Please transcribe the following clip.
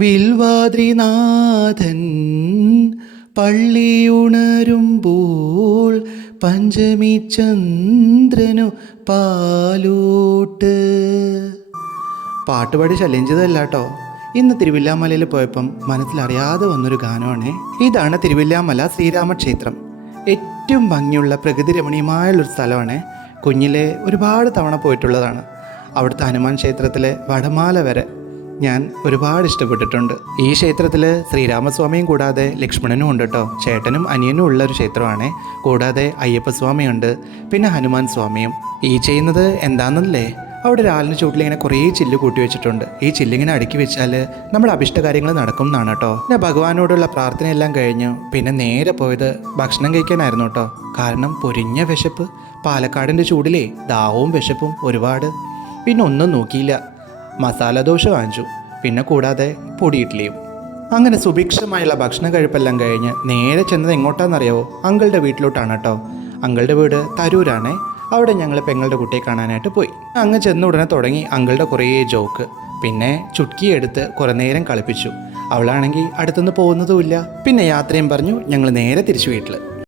വിൽവാദ്രിനാഥൻ പള്ളിയുണരുമ്പോൾ പഞ്ചമി ചന്ദ്രനു പാലൂട്ട്. പാട്ടുപാടി ശല്യം ചെയ്തതല്ല കേട്ടോ. ഇന്ന് തിരുവില്ലാമലയിൽ പോയപ്പം മനസ്സിലറിയാതെ വന്നൊരു ഗാനമാണ്. ഇതാണ് തിരുവില്ലാമല ശ്രീരാമക്ഷേത്രം. ഏറ്റവും ഭംഗിയുള്ള പ്രകൃതി രമണീയമായുള്ളൊരു സ്ഥലമാണ്. കുഞ്ഞിലെ ഒരുപാട് തവണ പോയിട്ടുള്ളതാണ്. അവിടുത്തെ ഹനുമാൻ ക്ഷേത്രത്തിലെ വടമാല വരെ ഞാൻ ഒരുപാട് ഇഷ്ടപ്പെട്ടിട്ടുണ്ട്. ഈ ക്ഷേത്രത്തിൽ ശ്രീരാമസ്വാമിയും കൂടാതെ ലക്ഷ്മണനും ഉണ്ട് കേട്ടോ. ചേട്ടനും അനിയനും ഉള്ളൊരു ക്ഷേത്രമാണ്. കൂടാതെ അയ്യപ്പസ്വാമിയുണ്ട്, പിന്നെ ഹനുമാൻ സ്വാമിയും. ഈ ചെയ്യുന്നത് എന്താണെന്നല്ലേ, അവിടെ ഒരാളിന് ചൂട്ടിൽ ഇങ്ങനെ കുറേ ചില്ല് കൂട്ടി വെച്ചിട്ടുണ്ട്. ഈ ചില്ലിങ്ങനെ അടുക്കി വെച്ചാൽ നമ്മുടെ അഭിഷ്ട കാര്യങ്ങൾ നടക്കും എന്നാണ് കേട്ടോ. പിന്നെ ഭഗവാനോടുള്ള പ്രാർത്ഥനയെല്ലാം കഴിഞ്ഞു പിന്നെ നേരെ പോയത് ഭക്ഷണം കഴിക്കാനായിരുന്നു കേട്ടോ. കാരണം പൊരിഞ്ഞ വിശപ്പ്. പാലക്കാടിൻ്റെ ചൂടിലേ ദാഹവും വിശപ്പും ഒരുപാട്. പിന്നെ ഒന്നും നോക്കിയില്ല, മസാല ദോശ വാങ്ങിച്ചു, പിന്നെ കൂടാതെ പൊടി ഇഡ്ഡലിയും. അങ്ങനെ സുഭിക്ഷമായുള്ള ഭക്ഷണം കഴിപ്പെല്ലാം കഴിഞ്ഞ് നേരെ ചെന്നത് എങ്ങോട്ടാണെന്നറിയാവോ? അങ്കിളുടെ വീട്ടിലോട്ടാണ് കേട്ടോ. അങ്കിളുടെ വീട് തരൂരാണേ. അവിടെ ഞങ്ങൾ പെങ്ങളുടെ കുട്ടിയെ കാണാനായിട്ട് പോയി. അങ്ങ് ചെന്ന ഉടനെ തുടങ്ങി അങ്കിളുടെ കുറേ ജോക്ക്. പിന്നെ ചുട്ക്കി എടുത്ത് കുറേ നേരം കളിപ്പിച്ചു. അവളാണെങ്കിൽ അടുത്തുനിന്ന് പോകുന്നതുമില്ല. പിന്നെ യാത്രയും പറഞ്ഞു ഞങ്ങൾ നേരെ തിരിച്ചു വീട്ടിൽ.